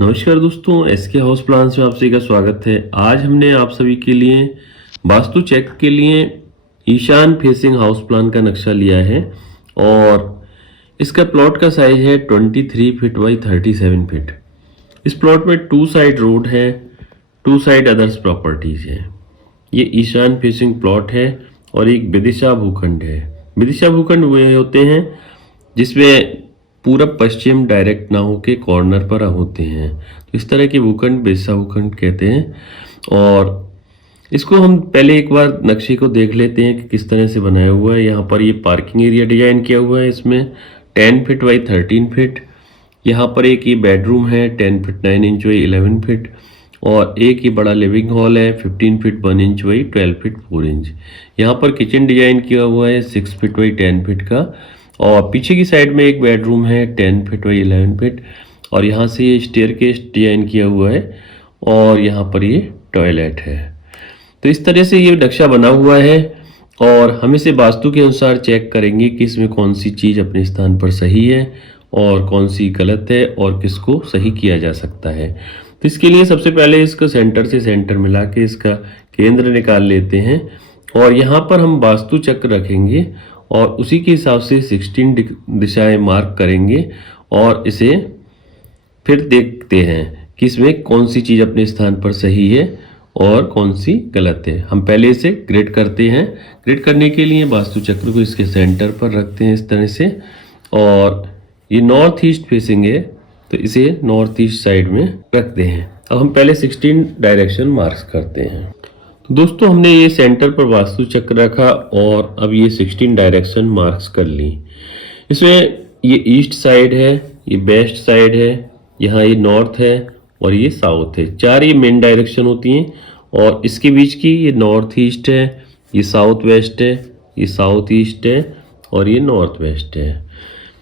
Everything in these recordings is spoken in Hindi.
नमस्कार दोस्तों, एसके हाउस प्लान्स में आप सभी का स्वागत है। आज हमने आप सभी के लिए वास्तु चेक के लिए ईशान फेसिंग हाउस प्लान का नक्शा लिया है और इसका प्लॉट का साइज है 23 फीट बाई 37 फीट। इस प्लॉट में 2 साइड रोड है, 2 साइड अदर्स प्रॉपर्टीज है। ये ईशान फेसिंग प्लॉट है और एक विदिशा भूखंड है। विदिशा भूखंड वे होते हैं जिसमें पूरब पश्चिम डायरेक्ट ना होके कॉर्नर पर होते हैं, तो इस तरह के भूखंड विदिशा भूखंड कहते हैं। और इसको हम पहले एक बार नक्शे को देख लेते हैं कि किस तरह से बनाया हुआ है। यहाँ पर ये पार्किंग एरिया डिजाइन किया हुआ है, इसमें 10 फीट बाई 13 फीट। यहाँ पर एक ये बेडरूम है 10 फीट 9 इंच बाई 11 फीट और एक ये बड़ा लिविंग हॉल है 15 feet 1 inch by 12 feet 4 inch. यहाँ पर किचन डिजाइन किया हुआ है 6 फीट बाई 10 फीट का और पीछे की साइड में एक बेडरूम है 10 फीट बाई 11 फीट और यहाँ से ये स्टेयरकेस डिजाइन किया हुआ है और यहाँ पर ये टॉयलेट है। तो इस तरह से ये नक्शा बना हुआ है और हम इसे वास्तु के अनुसार चेक करेंगे कि इसमें कौन सी चीज़ अपने स्थान पर सही है और कौन सी गलत है और किसको सही किया जा सकता है। तो इसके लिए सबसे पहले इसको सेंटर से सेंटर मिला के इसका केंद्र निकाल लेते हैं और यहाँ पर हम वास्तु चक्र रखेंगे और उसी के हिसाब से 16 दिशाएं मार्क करेंगे और इसे फिर देखते हैं कि इसमें कौन सी चीज़ अपने स्थान पर सही है और कौन सी गलत है। हम पहले इसे ग्रिड करते हैं। ग्रिड करने के लिए वास्तु चक्र को इसके सेंटर पर रखते हैं इस तरह से और ये नॉर्थ ईस्ट फेसिंग है तो इसे नॉर्थ ईस्ट साइड में रखते हैं। अब हम पहले 16 डायरेक्शन मार्क्स करते हैं। तो दोस्तों हमने ये सेंटर पर वास्तु चक्र रखा और अब ये 16 डायरेक्शन मार्क्स कर ली। इसमें ये ईस्ट साइड है, ये वेस्ट साइड है, यहाँ ये नॉर्थ है और ये साउथ है। 4 ये मेन डायरेक्शन होती हैं और इसके बीच की ये नॉर्थ ईस्ट है, ये साउथ वेस्ट है, ये साउथ ईस्ट है और ये नॉर्थ वेस्ट है।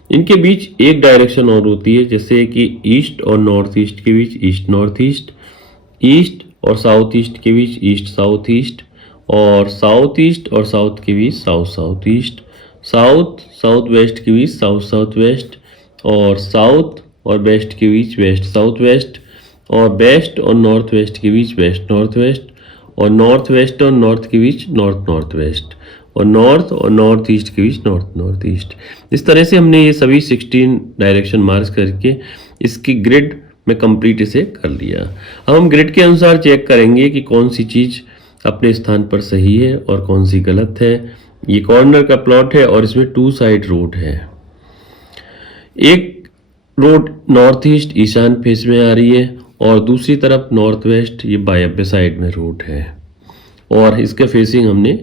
इनके बीच एक डायरेक्शन और होती है, जैसे कि ईस्ट और नॉर्थ ईस्ट के बीच ईस्ट नॉर्थ ईस्ट, ईस्ट और साउथ ईस्ट के बीच ईस्ट साउथ ईस्ट और साउथ ईस्ट और साउथ के बीच south south east, south south west के बीच साउथ साउथ वेस्ट और साउथ और वेस्ट के बीच वेस्ट साउथ वेस्ट और वेस्ट और नॉर्थ वेस्ट के बीच वेस्ट नॉर्थ वेस्ट और नॉर्थ वेस्ट और नॉर्थ के बीच नॉर्थ नॉर्थ वेस्ट और नॉर्थ ईस्ट के बीच नॉर्थ नॉर्थ ईस्ट। इस तरह से हमने ये सभी 16 डायरेक्शन मार्क करके इसकी ग्रिड में कंप्लीट इसे कर लिया। अब हम ग्रिड के अनुसार चेक करेंगे कि कौन सी चीज़ अपने स्थान पर सही है और कौन सी गलत है। ये कॉर्नर का प्लॉट है और इसमें 2 साइड रोड है। एक रोड नॉर्थ ईस्ट ईशान फेस में आ रही है और दूसरी तरफ नॉर्थ वेस्ट ये वायव्य साइड में रोड है और इसका फेसिंग हमने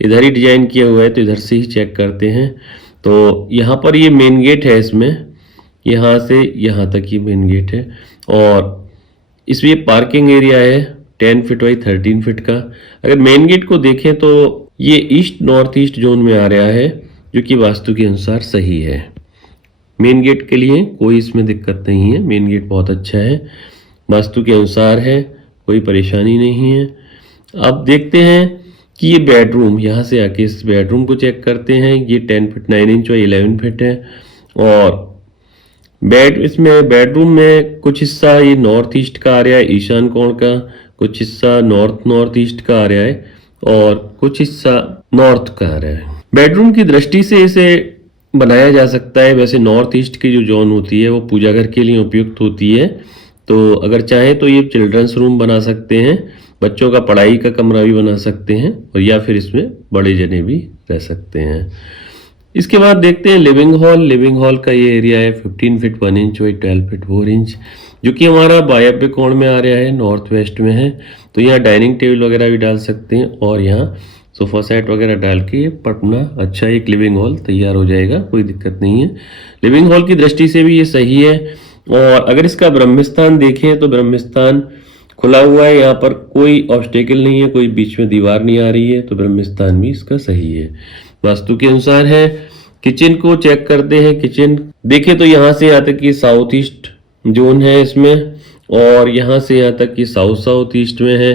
इधर ही डिजाइन किया हुआ है तो इधर से ही चेक करते हैं। तो यहाँ पर ये मेन गेट है, इसमें यहाँ से यहाँ तक ये मेन गेट है और इसमें पार्किंग एरिया है 10 फीट बाई 13 फीट का। अगर मेन गेट को देखें तो ये ईस्ट नॉर्थ ईस्ट जोन में आ रहा है जो कि वास्तु के अनुसार सही है। मेन गेट के लिए कोई इसमें दिक्कत नहीं है, मेन गेट बहुत अच्छा है, वास्तु के अनुसार है, कोई परेशानी नहीं है। अब देखते हैं कि ये बेडरूम, यहाँ से आके इस बेडरूम को चेक करते हैं। ये 10 फीट 9 इंच और 11 फीट है और इसमें बेडरूम में कुछ हिस्सा ये नॉर्थ ईस्ट का आ रहा है ईशान कोण का, कुछ हिस्सा नॉर्थ ईस्ट का आ रहा है और कुछ हिस्सा नॉर्थ का आ रहा है। बेडरूम की दृष्टि से इसे बनाया जा सकता है। वैसे नॉर्थ ईस्ट की जो जोन होती है वो पूजा घर के लिए उपयुक्त होती है, तो अगर चाहे तो ये चिल्ड्रंस रूम बना सकते हैं, बच्चों का पढ़ाई का कमरा भी बना सकते हैं और या फिर इसमें बड़े जने भी रह सकते हैं। इसके बाद देखते हैं लिविंग हॉल। लिविंग हॉल का ये एरिया है 15 feet 1 inch by 12 feet 4 inch जो कि हमारा वायव्य कोण में आ रहा है, नॉर्थ वेस्ट में है। तो यहाँ डाइनिंग टेबल वगैरह भी डाल सकते हैं और यहाँ सोफा सेट वगैरह डाल के अपना अच्छा एक लिविंग हॉल तैयार हो जाएगा, कोई दिक्कत नहीं है। लिविंग हॉल की दृष्टि से भी ये सही है। और अगर इसका ब्रह्मस्थान देखें तो ब्रह्मस्थान खुला हुआ है, यहाँ पर कोई ऑब्स्टेकल नहीं है, कोई बीच में दीवार नहीं आ रही है, तो ब्रह्मस्थान भी इसका सही है, वास्तु के अनुसार है। किचन को चेक करते हैं। किचन देखें तो यहाँ से यहाँ तक कि साउथ ईस्ट जोन है इसमें और यहाँ से यहाँ तक कि साउथ साउथ ईस्ट में है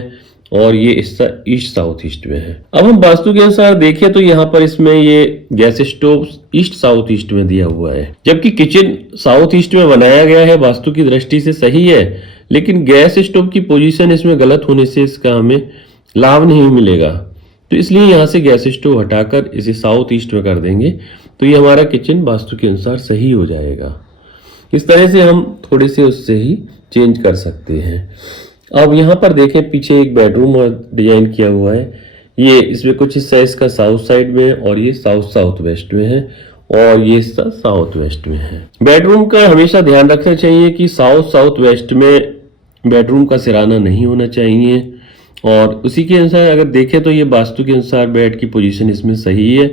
और ये हिस्सा ईस्ट साउथ ईस्ट में है। अब हम वास्तु के अनुसार देखें तो यहाँ पर इसमें ये gas stove east south east में दिया हुआ है, जबकि किचन साउथ ईस्ट में बनाया गया है, वास्तु की दृष्टि से सही है, लेकिन गैस स्टोव की पोजीशन इसमें गलत होने से इसका हमें लाभ नहीं मिलेगा। तो इसलिए यहाँ से गैस स्टोव हटाकर इसे साउथ ईस्ट में कर देंगे तो ये हमारा किचन वास्तु के अनुसार सही हो जाएगा। इस तरह से हम थोड़े से उससे ही चेंज कर सकते हैं। अब यहाँ पर देखें पीछे एक बेडरूम डिजाइन किया हुआ है, ये इसमें कुछ हिस्सा इसका साउथ साइड में और ये साउथ वेस्ट में है और ये हिस्सा साउथ वेस्ट में है। बेडरूम का हमेशा ध्यान रखना चाहिए कि साउथ वेस्ट में बेडरूम का सिराना नहीं होना चाहिए और उसी के अनुसार अगर देखें तो ये वास्तु के अनुसार बेड की पोजीशन इसमें सही है,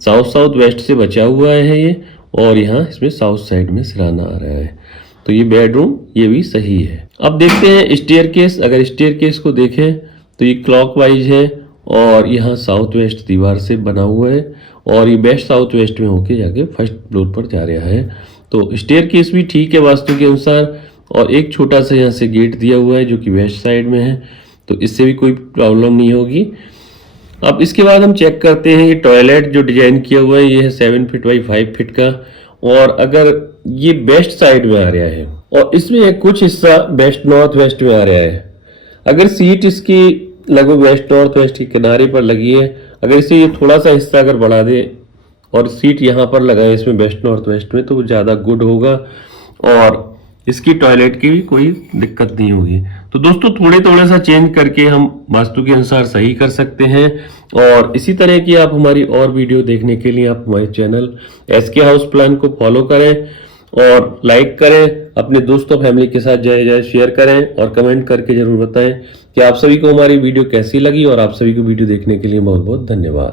साउथ वेस्ट से बचा हुआ है ये, और यहाँ इसमें साउथ साइड में सिराना आ रहा है, तो ये बेडरूम ये भी सही है। अब देखते हैं स्टेयरकेस। अगर स्टेयरकेस को देखें तो ये क्लॉकवाइज है और यहाँ साउथ वेस्ट दीवार से बना हुआ है और ये वेस्ट साउथ वेस्ट में होके जाके फर्स्ट फ्लोर पर जा रहा है। तो स्टेयरकेस भी ठीक है वास्तु के अनुसार और एक छोटा सा यहाँ से गेट दिया हुआ है जो कि वेस्ट साइड में है, तो इससे भी कोई प्रॉब्लम नहीं होगी। अब इसके बाद हम चेक करते हैं ये टॉयलेट जो डिजाइन किया हुआ है, ये है 7 फीट बाई 5 फीट का और अगर ये वेस्ट साइड में आ रहा है और इसमें कुछ हिस्सा वेस्ट नॉर्थ वेस्ट में आ रहा है, अगर सीट इसकी लगभग वेस्ट नॉर्थ वेस्ट के किनारे पर लगी है, अगर इसे ये थोड़ा सा हिस्सा अगर बढ़ा दे और सीट यहाँ पर लगाए इसमें वेस्ट नॉर्थ वेस्ट में तो वो ज़्यादा गुड होगा और इसकी टॉयलेट की भी कोई दिक्कत नहीं होगी। तो दोस्तों थोड़ा सा चेंज करके हम वास्तु के अनुसार सही कर सकते हैं और इसी तरह की आप हमारी और वीडियो देखने के लिए आप हमारे चैनल SK हाउस प्लान को फॉलो करें और लाइक करें, अपने दोस्तों फैमिली के साथ जाए शेयर करें और कमेंट करके जरूर बताएं कि आप सभी को हमारी वीडियो कैसी लगी और आप सभी को वीडियो देखने के लिए बहुत बहुत धन्यवाद।